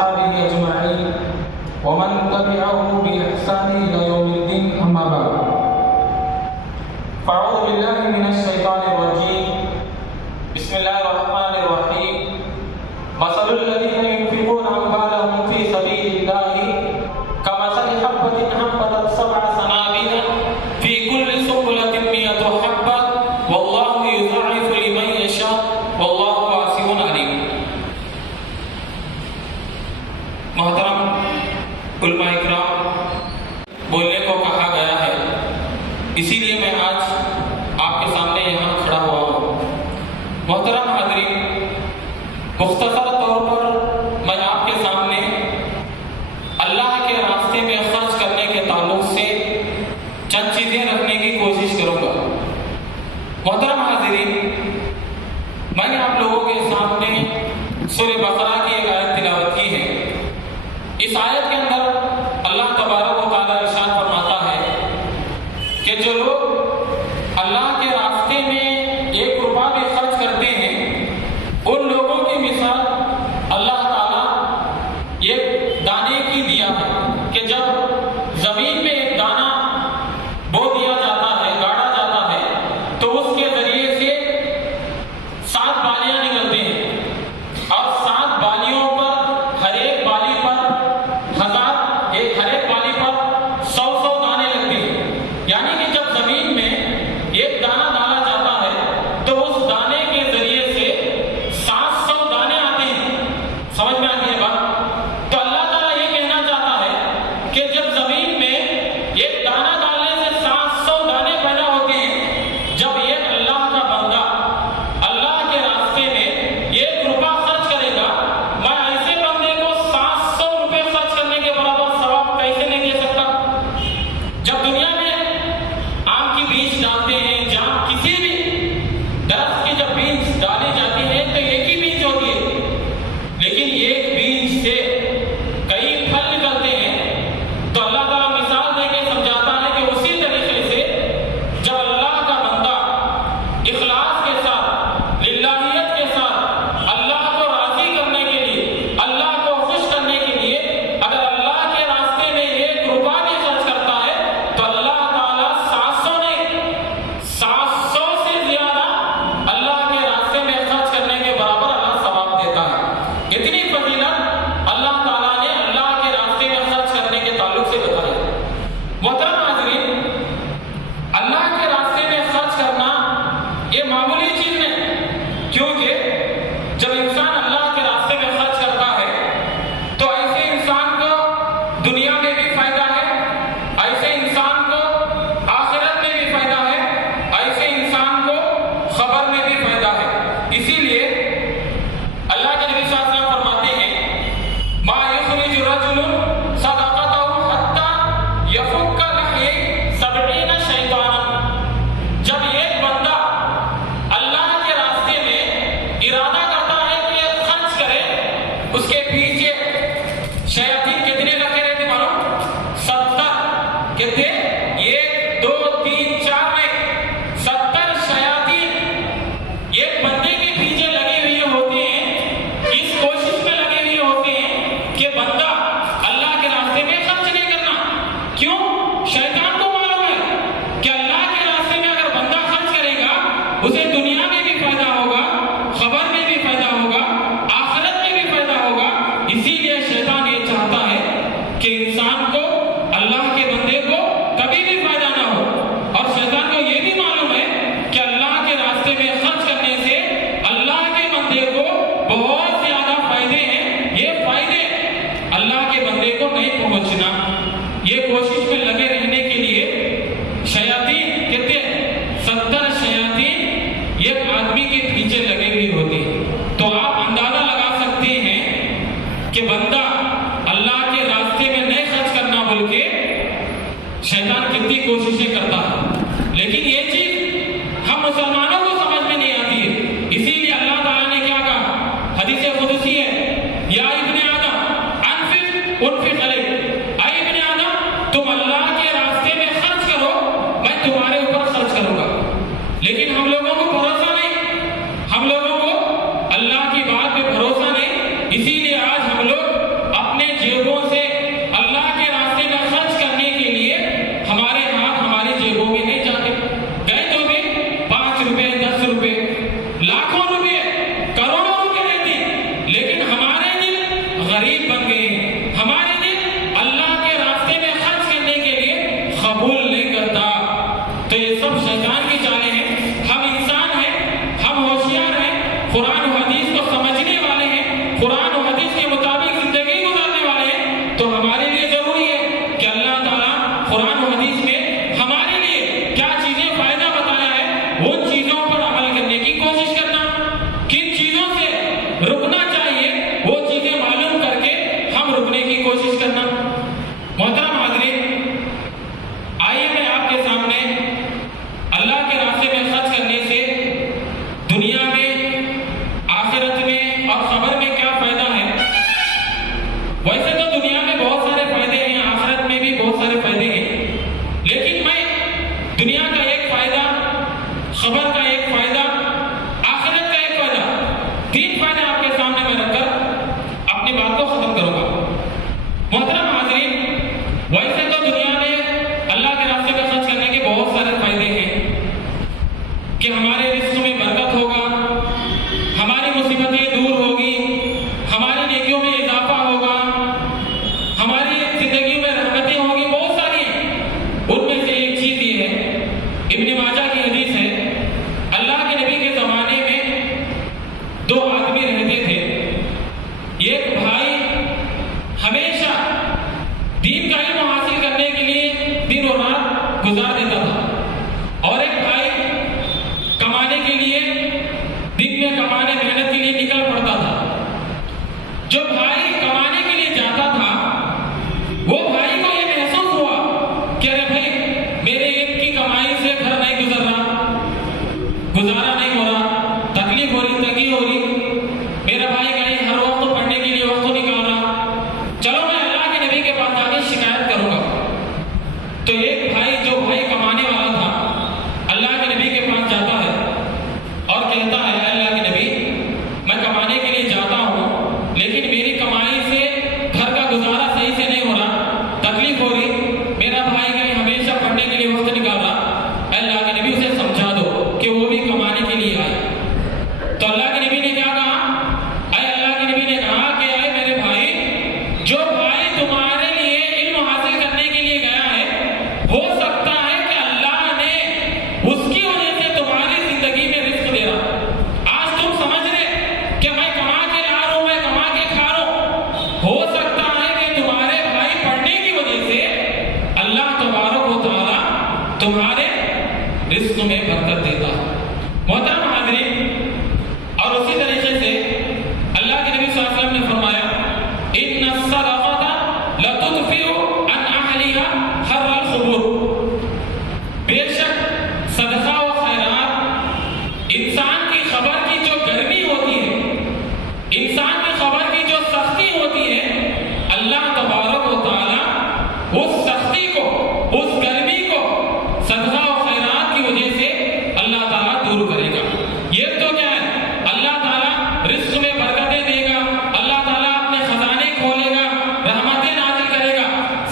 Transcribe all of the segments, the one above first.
وأصحابه أجمعين ومن تبعه بإحسان إلى يوم الدين أما بعد فأعوذ بالله من الشيطان الرجيم بسم الله الرحمن الرحيم مثل الذين ينفقون أموالهم في سبيل الله كمثل حبة أنبتت 7 سنابل في كل سنبلة 100 حبة والله يضاعف لمن يشاء والله واسع عليم. محترم علماء اکرام، بولنے کو کہا گیا ہے، اسی لیے میں آج آپ کے سامنے یہاں کھڑا ہوا ہوں. محترم حاضرین، مختصر طور پر میں آپ کے سامنے اللہ کے راستے میں خرچ کرنے کے تعلق سے چند چیزیں رکھنے کی کوشش کروں گا. محترم حاضرین، میں نے آپ لوگوں کے سامنے سورہ بقرہ کی ایک آیت تلاوت کی ہے. اس آیت کے اندر اللہ تبارک و تعالیٰ ارشاد فرماتا ہے کہ جو لوگ اللہ کے راستے میں 1 روپیہ بھی خرچ کرتے ہیں، ان لوگوں کی مثال اللہ تعالیٰ ایک دانے کی دیا ہے کہ جب زمین میں ایک دانہ بو دیا جاتا ہے، گاڑا جاتا ہے، تو اس کے ذریعے سے 7 بالیاں نکلتے ہیں اور 7 بالیوں پر ہر ایک بالی پر 1000 ہر ایک بالی پر 100 دانے لگتے ہیں. یعنی کہ جب زمین میں ایک دانہ ڈالا جاتا ہے تو اس دانے کے ذریعے سے 700 دانے آتے ہیں. سمجھ میں آتی ہے بات؟ تو اللہ تعالیٰ یہ کہنا چاہتا ہے کہ جب زمین میں ایک دانہ ڈالنے سے 700 دانے پیدا ہوتے ہیں، جب ایک اللہ کا بندہ اللہ کے راستے میں 1 روپیہ خرچ کرے گا، میں ایسے بندے کو 700 روپے خرچ کرنے کے برابر ثواب کیسے نہیں دے سکتا؟ جب دنیا میں آم کی بیج ڈالتے ہیں، جہاں کسی بھی درخت کی جب بیج ڈالی جاتی ہے تو ایک ہی بیج ہوتی ہے، لیکن ایک بیج سے کئی پھل نکلتے ہیں. تو اللہ تعالیٰ مثال دے کے سمجھاتا ہے کہ اسی طریقے سے جب اللہ کا بندہ اخلاص کے ساتھ، للہیت کے ساتھ، اللہ کو راضی کرنے کے لیے، اللہ کو خوش کرنے کے لیے اگر اللہ کے راستے میں 1 روپیہ بھی خرچ کرتا ہے تو اللہ تعالیٰ 700 سے زیادہ اللہ کے راستے میں خرچ کرنے کے برابر اللہ ثواب دیتا ہے. اتنی فضیلت اللہ تعالیٰ نے اللہ کے راستے میں خرچ کرنے کے تعلق سے بتائی. محترم حاضرین، اللہ کے راستے میں خرچ کرنا یہ معمولی چیز نہیں، کیونکہ جب انسان اللہ کے راستے میں خرچ کرتا ہے تو ایسے انسان کو دنیا میں بھی فائدہ ہے، ایسے انسان کو آخرت میں بھی فائدہ ہے، ایسے انسان کو خبر میں بھی فائدہ ہے. اسی لیے اللہ کے نبی صلی اللہ علیہ وسلم فرماتے ہیں ما یخرج رجل صدقته حتى یفک لحیہ 70 شیطانا. جب ایک بندہ اللہ کے راستے میں ارادہ کرتا ہے کہ یہ خرچ کرے، اس کے پیچھے شیاطین کتنے لگے رہتے معلوم؟ 70. کہتے 1 2 3 4 میں 70 شیاطین ایک بندے کے پیچھے لگے ہوئے ہوتے ہیں، اس کوشش میں لگے ہوئے ہوتے ہیں کہ بندہ اللہ کے راستے میں خرچ نہیں کرنا. کیوں؟ شیطان کو معلوم ہے کہ اللہ کے راستے میں اگر بندہ خرچ کرے گا اسے دنیا میں بھی فائدہ ہوگا، خبر میں بھی فائدہ ہوگا، آخرت میں بھی فائدہ ہوگا. اسی لیے شیطان یہ چاہتا ہے کہ انسان کو، اللہ کے بندے کو کبھی بھی فائدہ نہ ہو. اور شیطان کو یہ بھی معلوم ہے کہ اللہ کے راستے میں خرچ کرنے سے اللہ کے بندے کو بہت زیادہ فائدے ہیں. یہ فائدے اللہ کے بندے کو نہیں پہنچنا. یہ کوشش میں لگے رہنے کے لیے شیاطین کہتے ہیں 70 شیاطین ایک آدمی کے پیچھے لگے ہوئے ہوتے ہیں. تو آپ اندازہ لگا سکتے ہیں کہ بندہ اللہ کے راستے میں نہیں خرچ کرنا بول کے شیطان کتنی کوششیں کرتا ہے. لیکن یہ چیز ہم مسلمانوں کو سمجھ میں نہیں آتی ہے. اسی لیے اللہ تعالیٰ نے کیا کہا؟ حدیث قدسی ہے، یا ابن آدم انفق علیک، اے ابن آدم تم اللہ کے راستے میں خرچ کرو، میں تمہارے اوپر خرچ کروں گا. لیکن ہم لوگوں کو بھروسہ نہیں، ہم لوگوں کو اللہ کی بات پہ بھروسہ نہیں. اسی لیے آج ہم لوگ ہمیشہ دین کا علم حاصل کرنے کے لیے دن اور رات گزار دیتا تھا، اور ایک بھائی کمانے کے لیے دن میں کمانے محنت کے لیے نکل پڑتا تھا۔ جو بھائی کمانے کے لیے جاتا تھا وہ بھائی کو یہ محسوس ہوا کہ ارے بھائی میرے ایک کی کمائی سے گھر نہیں گزر رہا، گزارا نہیں ہو رہا، تکلیف ہو رہی، تنگی ہو رہی، میرا بھائی کہیں ہر وقت پڑھنے کے لیے وقت نکال رہا، چلو میں اللہ کے نبی کے پاس جا کے شکایت کروں گا۔ تو ایک بھائی جو بھائی کمانے والا تھا اللہ کے نبی کے پاس جاتا ہے اور کہتا ہے اللہ کے نبی میں کمانے کے لیے جاتا ہوں لیکن میری کمائی سے گھر کا گزارا صحیح سے نہیں ہو رہا، تکلیف ہو رہی، میرا بھائی کہیں ہمیشہ پڑھنے کے لیے وقت نکال رہا، اللہ کے نبی اسے سمجھا دو کہ وہ بھی کمانے کے لیے آئے۔ تو اللہ کے نبی نے کیا کہا؟ اللہ کے نبی نے کہا کہ اے میرے بھائی، جو بھائی تمہارے لیے علم حاصل کرنے کے لیے گیا ہے ہو سکتا ہے کہ اللہ نے اس کی وجہ سے تمہاری زندگی میں رزق دے رہا۔ آج تم سمجھ رہے کہ میں کما کے لا رہا ہوں، میں کما کے کھا رہا ہوں، ہو سکتا ہے کہ تمہارے بھائی پڑھنے کی وجہ سے اللہ تبارک و تعالیٰ تمہارے رزق میں برکت دیتا ہے۔ محترم حاضرین، اور اسی طریقے سے اللہ کے نبی صلی اللہ علیہ وسلم نے فرمایا ان الصدقۃ لتطفئ عن اہلها حر القبور، بے شک صدقہ و خیرات انسان کی خبر کی جو گرمی ہوتی ہے، انسان کی خبر کی جو سختی ہوتی ہے، اللہ تبارک و تعالیٰ اس سختی کو، اس گرمی کو صدقہ و خیرات کی وجہ سے اللہ تعالیٰ دور کرے گا۔ یہ تو کیا ہے؟ اللہ تعالیٰ رزق میں برکتیں دے گا، اللہ تعالیٰ اپنے خزانے کھولے گا، رحمتیں نازل کرے گا،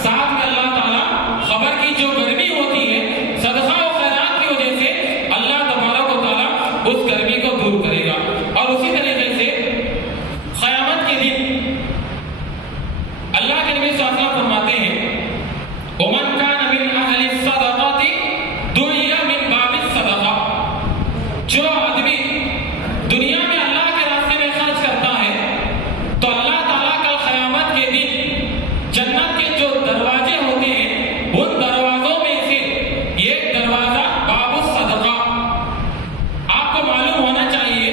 ساتھ میں اللہ تعالیٰ خبر کی جو گرمی ہوتی ہے صدقہ و خیرات کی وجہ سے اللہ تبارک و تعالیٰ اس گرمی کو دور کرے گا۔ اور اسی طریقے سے قیامت کے دن اللہ کے نبی صلی اللہ علیہ وسلم فرماتے ہیں وَمَنْ كَانَ مِنْ أَهْلِ الصَّدَقَةِ دُعِيَ مِنْ بَابِ الصَّدَقَةِ، جو آدمی دنیا میں اللہ کے راستے میں خرچ کرتا ہے تو اللہ تعالیٰ کل قیامت کے دن جنت کے جو دروازے ہوتے ہیں ان دروازوں میں سے ایک دروازہ باب الصدقہ۔ آپ کو معلوم ہونا چاہیے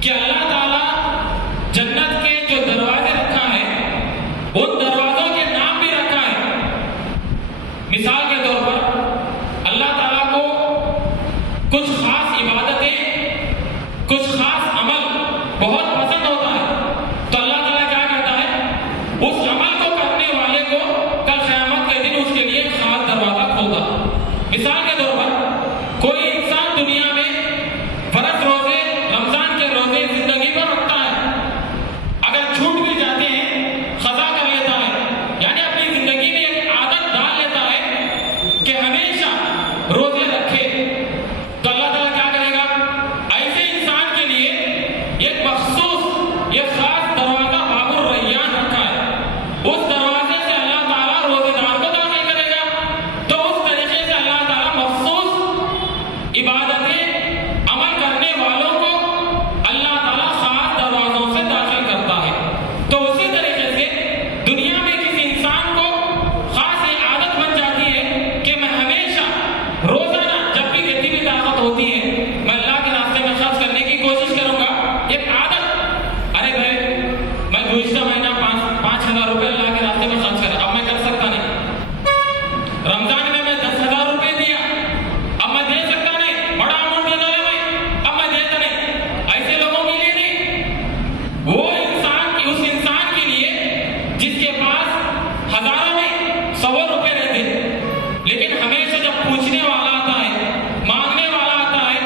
کہ اللہ تعالیٰ جنت کے جو دروازے رکھا ہے ان دروازوں کے نام بھی رکھا ہے۔ مثال کے طور پر اللہ تعالیٰ کو کچھ خاص عبادتیں، کچھ خاص عمل بہت پسند ہوتا ہے تو اللہ تعالیٰ کیا کرتا ہے؟ اس عمل کو کرنے والے کو کل قیامت کے دن اس کے لیے خاص دروازہ کھولتا۔ مثال کے طور پر کوئی انسان دنیا میں فرض روزے، رمضان کے روزے زندگی پر رکھتا ہے، اگر چھوٹ بھی جاتے ہیں قضا کر لیتا ہے، یعنی اپنی زندگی میں ایک عادت ڈال لیتا ہے کہ ہمیشہ روزے رکھے، تو اللہ تعالیٰ کیا کرے گا؟ ایسے انسان کے لیے ایک مخصوص، ایک خاص دروازہ باب الریان رکھا ہے، اس دروازے سے اللہ تعالیٰ روزے دار کو داخل کرے گا۔ تو اس طریقے سے اللہ تعالیٰ مخصوص عبادتیں عمل کرنے والوں کو اللہ تعالیٰ خاص دروازوں سے داخل کرتا ہے۔ تو اسی طریقے سے دنیا میں کسی انسان کو خاص یہ عادت بن جاتی ہے کہ میں ہمیشہ روزانہ جب بھی کتنی بھی طاقت ہوتی ہے میں اللہ کے راستے میں خرچ کرنے کی کوشش کروں گا۔ ایک عادت، ارے بھائی میں گزشتہ مہینہ 5,000 روپے اللہ کے راستے میں خرچ کرا، اب میں کر سکتا نہیں۔ رمضان میں 10,000 روپے دیا، اب میں دے سکتا نہیں، بڑا اماؤنٹ دیتا ہے میں، اب میں دیتا نہیں۔ ایسے لوگوں کے لیے نہیں، وہ اس انسان کے لیے جس کے پاس ہزاروں میں 100 روپے رہتے لیکن ہمیشہ جب پوچھنے والا آتا ہے، مانگنے والا آتا ہے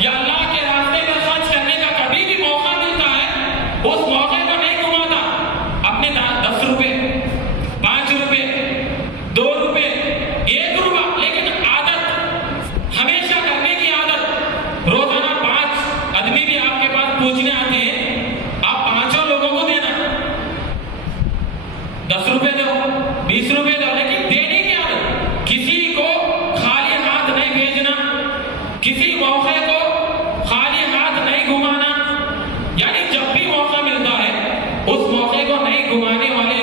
یا اللہ کے راستے میں خرچ کرنے کا کبھی بھی موقع ملتا ہے، اس موقع کو نہیں گماتا، اپنے 10 روپے، 5 روپے، 2 روپے، 1 روپیہ، لیکن عادت ہمیشہ کرنے کی عادت، روزانہ 5 آدمی بھی آپ کے پاس پوچھنے آتے ہیں، آپ 5 لوگوں کو دینا، 10 روپے دو، 20 روپے دو، لیکن دینے کی عادت، کسی کو خالی ہاتھ نہیں بھیجنا، کسی موقع کو خالی ہاتھ نہیں گھمانا، یعنی جب بھی موقع ملتا ہے اس موقع کو نہیں گھمانے والے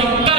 70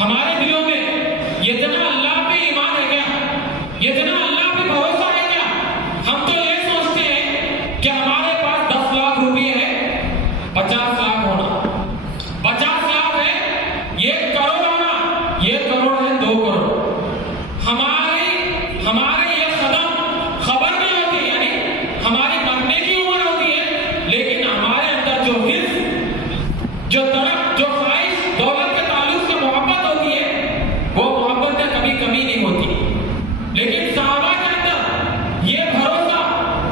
ہمارے دلوں میں اتنا اللہ پہ ایمان ہے کیا؟ اتنا اللہ پہ بھروسہ ہے کیا؟ ہم تو یہ سوچتے ہیں کہ ہمارے پاس 10 لاکھ روپے ہے، 50 لاکھ ہونا، 50 لاکھ ہے 1 کروڑ ہونا، 1 کروڑ ہے 2 کروڑ. ہمارے یہ قدم خبر نہیں ہوتی، یعنی ہماری مرنے کی عمر ہوتی ہے، لیکن ہمارے اندر جو حرص، جو طرف، جو خواہش دولت کے تعلق سے محبت ہوتی ہے، وہ محبت میں کبھی کمی نہیں ہوتی. لیکن صحابہ کے اندر یہ بھروسہ،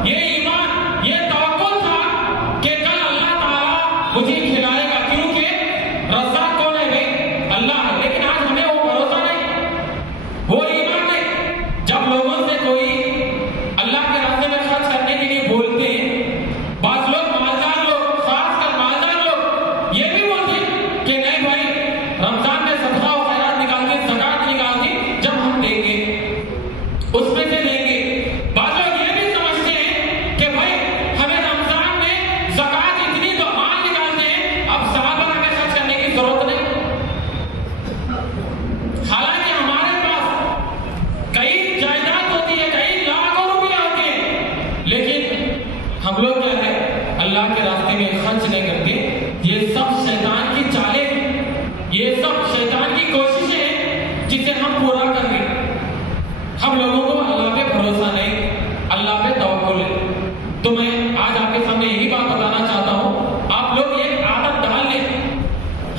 یہ ایمان، یہ توکل تھا کہ کل اللہ تعالیٰ مجھے کھلائے گا، کیونکہ رزاق کون ہے بھائی؟ اللہ ہے. لیکن آج ہمیں وہ بھروسہ نہیں، وہ ایمان نہیں. جب لوگوں سے کوئی اللہ کے راستے میں خرچ کرنے کے لیے بولتے ہیں، بعض لوگ مالدار لوگ، خاص کر مالدار لوگ یہ بھی بولتے ہیں کہ نہیں بھائی رمضان میں صدقہ و خیرات نکال کے، زکات نکال کے جب ہم دیں گے اس میں سے لیں گے. بعض لوگ یہ بھی سمجھتے ہیں کہ بھائی ہمیں رمضان میں زکات اتنی تو مال نکالتے ہیں، اب صحابہ میں خرچ کرنے کی ضرورت نہیں. حالانکہ ہمارے پاس کئی جائیداد ہوتی ہے، کئی لاکھوں روپیہ ہوتے ہیں، لیکن ہم لوگ کیا ہے اللہ کے راستے میں خرچ نہیں کرتے. یہ سب شیطان کی چالیں، یہ سب شیطان کی کوششیں ہیں جسے ہم پورا کر رہے ہیں. ہم لوگوں کو اللہ پہ بھروسہ نہیں، اللہ پہ توکل ہے. تو میں آج آپ کے سامنے یہی بات بتانا چاہتا ہوں، آپ لوگ یہ عادت ڈال لیں،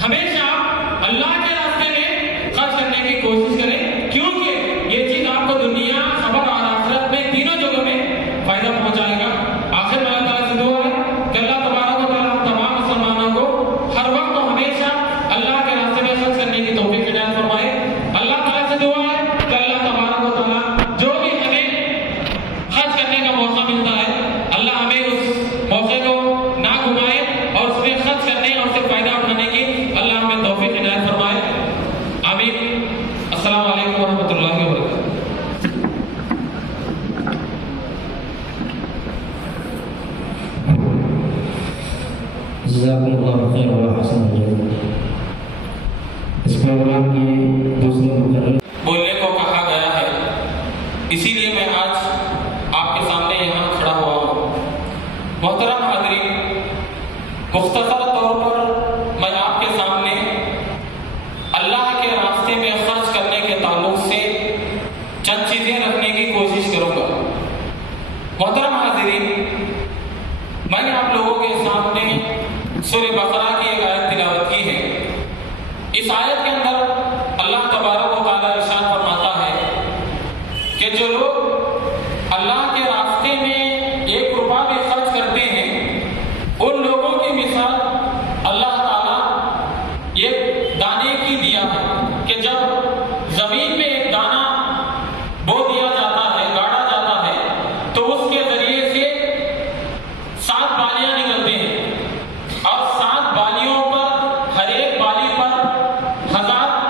ہمیشہ آپ اللہ کے راستے میں خرچ کرنے کی کوشش کریں، کیونکہ یہ چیز آپ کو دنیا، خبر اور آخرت میں تینوں جگہوں میں فائدہ پہنچائے گا. آخر میں اللہ تعالیٰ سے دعا ہے کہ اللہ تبارک و تعالیٰ ہم تمام مسلمانوں کو ہر وقت و ہمیشہ اللہ کے راستے میں خرچ کرنے کی توفیق عنایت فرمائے. اللہ تعالیٰ سے دعا ہے کہ اللہ تبارک و تعالیٰ جو بھی ہمیں خرچ کرنے کا موقع ملتا ہے، اللہ ہمیں اس موقع کو نہ گھمائے اور اس میں خرچ کرنے اور اس سے فائدہ اٹھانے کی اللہ ہمیں توفیق عنایت فرمائے. آمین. السلام علیکم ورحمۃ اللہ وبرکاتہ. جزاکم اللہ خیر و حسن الجزاء. اس پروگرام کی دوسرے مقرر بولنے کو کہا گیا ہے، اسی لیے میں آج آپ کے سامنے یہاں کھڑا ہوا ہوں. محترم حاضرین، مختصر طور پر میں آپ کے سامنے اللہ کے راستے میں خرچ کرنے کے تعلق سے چند چیزیں رکھنے کی کوشش کروں گا. محترم حاضرین، میں نے آپ لوگوں کے سامنے سورہ بقرہ کی ایک آیت تلاوت کی ہے. اس آیت کے اندر اللہ تبارک و تعالیٰ ارشاد فرماتا ہے کہ جو لوگ اللہ کے راستے میں 1 روپیہ بھی خرچ کرتے ہیں، ان لوگوں کی مثال اللہ تعالیٰ ایک دانے کی دیا ہے کہ جب زمین میں ایک دانہ بو دیا جاتا ہے، گاڑا جاتا ہے، تو اس کے ذریعے سے 7 بالیاں نکلتے ہیں، اور 7 بالیوں پر ہر ایک بالی پر 1000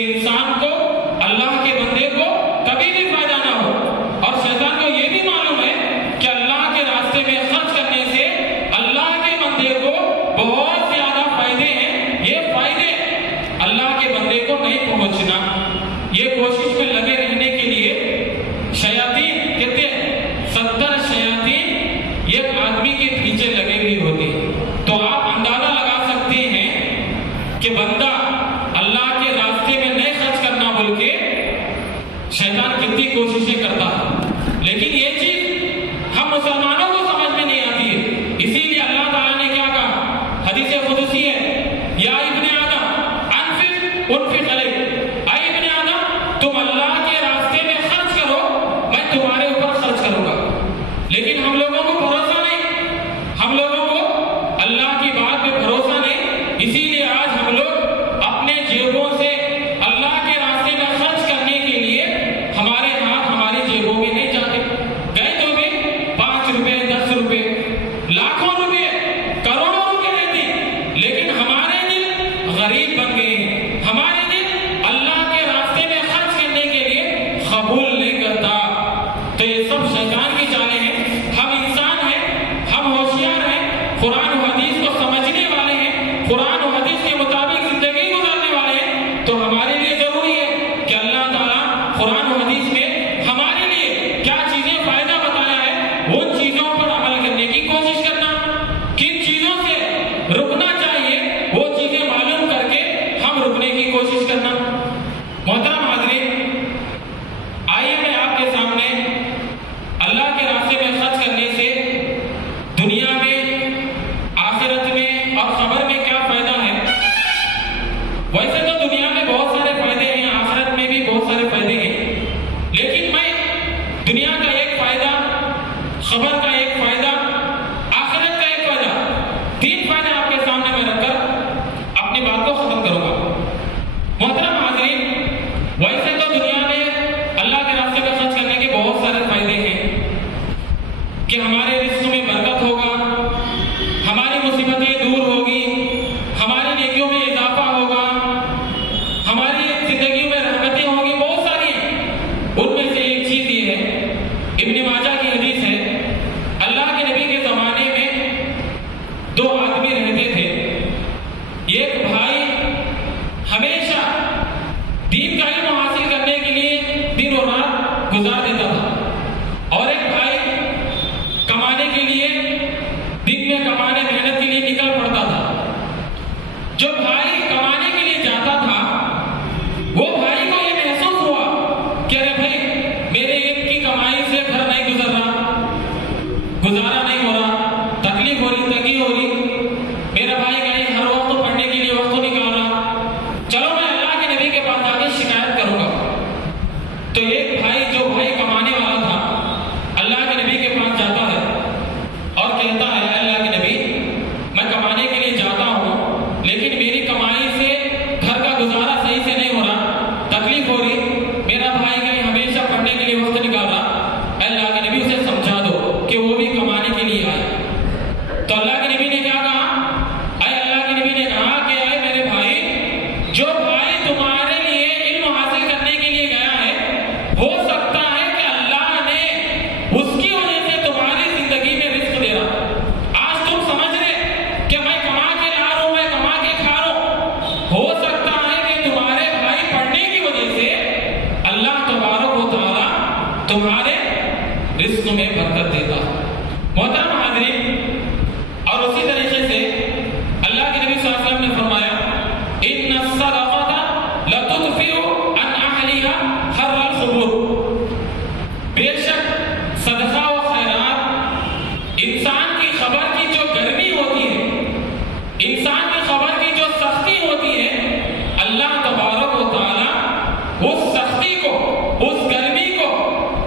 کہ انسان کو اللہ کے بندے کو کبھی بھی فائدہ نہ ہو، اور شیطان کو یہ بھی معلوم ہے کہ اللہ کے راستے میں خرچ کرنے سے اللہ کے بندے کو بہت زیادہ فائدے ہیں۔ یہ فائدے اللہ کے بندے کو نہیں پہنچنا، یہ کوشش میں لگے رہنے کے لیے شیاطین کہتے ہیں 70 شیاطین ایک آدمی کے پیچھے لگے ہوئے ہوتے ہیں۔ تو آپ اندازہ لگا سکتے ہیں کہ بندہ اللہ کے راستے میں نہیں خرچ کرنا بول کے شیطان کتنی کوششیں کرتا ہے، لیکن یہ چیز ہم مسلمانوں کو سمجھ میں نہیں آتی ہے۔ اسی لیے اللہ تعالیٰ نے کیا کہا، حدیث قدسی ہے، یا ابن آدم انفق علیک، اے ابن آدم تم اللہ کے راستے میں خرچ کرو، میں تمہارے اوپر خرچ کروں گا۔ لیکن ہم لوگوں کو بھروسہ نہیں، ہم لوگوں کو اللہ کی بات پہ بھروسہ نہیں، اسی لیے آج ہم لوگ اپنے جیبوں سے اللہ کے راستے میں خرچ کرنے کے لیے ہمارے ہاتھ ہماری جیبوں میں نہیں جاتے۔ گئے تو بھی 5 روپے 10 روپے لاکھوں روپے کروڑوں روپے رہتے، لیکن ہمارے دل غریب بن گئے ہیں، ہمارے دل اللہ کے راستے میں خرچ کرنے کے لیے قبول نہیں کرتا۔ تو یہ سب شیطان کی چالیں ہیں۔ ہم انسان ہیں، ہم ہوشیار ہیں، قرآن و حدیث کو سمجھنے والے ہیں، قرآن و حدیث کے مطابق زندگی گزارنے والے ہیں، تو ہمارے لیے ضروری ہے کہ اللہ تعالیٰ قرآن و حدیث میں ہمارے لیے کیا چیزیں فائدہ بتایا ہے، ان چیزوں پر عمل کرنے کی کوشش کرنا، کن چیزوں سے رکنا چاہیے وہ چیزیں معلوم کر کے ہم رکنے کی کوشش کرنا۔ محترم حاضرین، آئیے میں آپ کے سامنے اللہ کے راستے میں خرچ کرنے سے دنیا میں، آخرت میں اور قبر میں کیا فائدہ ہے۔ ویسے تو دنیا میں بہت سارے فائدے ہیں، آخرت میں بھی بہت سارے فائدے ہیں، لیکن میں دنیا کا ایک فائدہ، خبر کا ایک فائدہ، آخرت کا ایک فائدہ، 3 فائدے آپ کے سامنے میں رکھ کر اپنی بات کو ختم کروں گا۔ محترم حاضرین، ویسے تو دنیا میں اللہ کے راستے میں خرچ کرنے کے بہت سارے فائدے ہیں کہ ہمارے رزق میں برکت ہوگا، ہماری مصیبتیں دور ہوگی، ہماری نیکیوں میں اضافہ ہوگا، ہماری زندگیوں میں رحمتیں ہوں گی، بہت ساری ہیں۔ ان میں سے ایک چیز یہ ہے، ابن ماجہ کی حدیث ہے، اللہ کے نبی کے زمانے میں 2 آدمی رہتے تھے۔ ایک بھائی ہمیشہ دین کا علم حاصل کرنے کے لیے دن اور رات گزار دیتا تھا، اور ایک بھائی کمانے کے لیے دن میں کمانے محنت کے لیے نکل پڑتا تھا۔ جو بھائی کمانے کے لیے جاتا تھا، وہ بھائی کو یہ محسوس ہوا کہ ارے بھائی میرے ایک کی کمائی سے گھر نہیں گزر رہا، گزارا نہیں ہو رہا، تکلیف ہو رہی، تنگی ہو رہی، میرا بھائی کہیں ہر وقت پڑھنے کے لیے وقت نکال رہا، چلو میں اللہ کے نبی کے پاس جا کے شکایت کروں گا۔ تو ایک بھائی جو بھائی کمانے والا تھا، اللہ کے نبی کے پاس جاتا ہے اور کہتا ہے، اے اللہ کے نبی، میں کمانے کے لیے جاتا ہوں، لیکن میری کمائی سے گھر کا گزارا صحیح سے نہیں ہو رہا، تکلیف ہو رہی، میرا بھائی کہیں ہمیشہ پڑھنے کے لیے وقت نکال رہا، اے اللہ کے نبی اسے سمجھا دو کہ وہ بھی کمانے کے لیے آئے۔ تو اللہ کے نبی نے کیا کہا، اے اللہ کے نبی نے کہا کہ اے میرے بھائی، جو بھائی تمہارے لیے علم حاصل کرنے کے لیے گیا ہے، ہو سکتا ہے کہ اللہ نے اس کی وجہ سے تمہاری زندگی میں رزق دے رہا۔ آج تم سمجھ رہے کہ میں کما کے لا رہا ہوں، میں کما کے کھا رہا ہوں، ہو سکتا ہے کہ تمہارے بھائی پڑھنے کی وجہ سے اللہ تبارک و تعالیٰ تمہارے رزق میں برکت دیتا۔ محترم حاضرین، اور اسی طریقے سے اللہ کے نبی صلی اللہ علیہ وسلم نے فرمایا، ان الصدقۃ لتطفئ عن اہلها حر القبور، بے شک صدقہ و خیرات انسان کی خبر کی جو گرمی ہوتی ہے، انسان کی خبر کی جو سختی ہوتی ہے، اللہ تبارک و تعالیٰ اس سختی کو، اس گرمی کو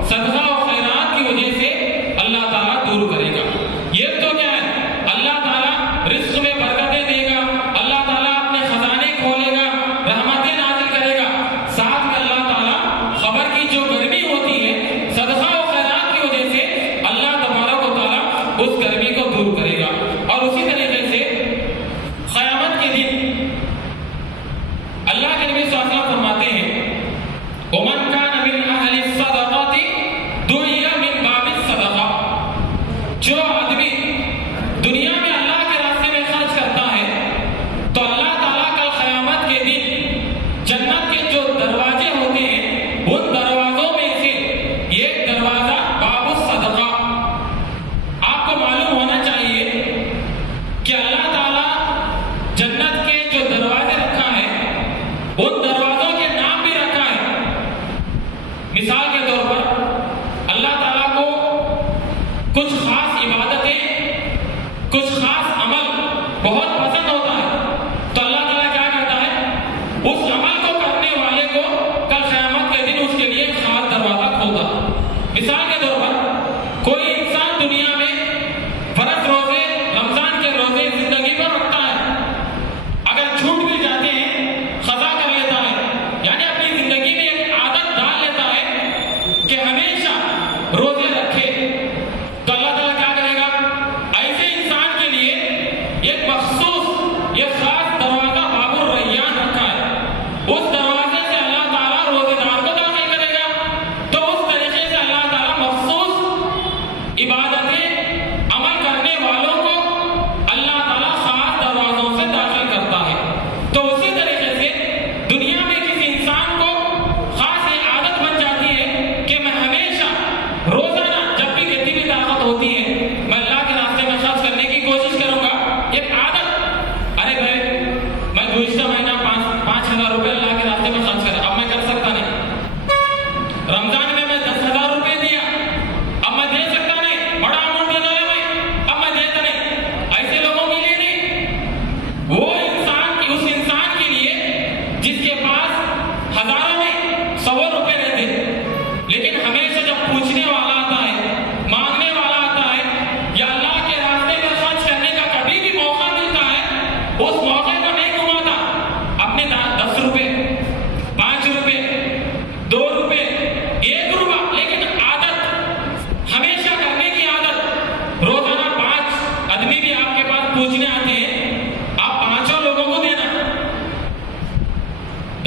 صدقہ و خیرات کی وجہ سے اللہ تعالیٰ دور کرے گا۔ یہ تو کیا ہے، اللہ تعالیٰ رزق میں برکتیں دے گا، اللہ تعالیٰ اپنے خزانے کھولے گا، رحمتیں نازل کرے گا، ساتھ میں اللہ تعالیٰ خبر کی جو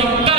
70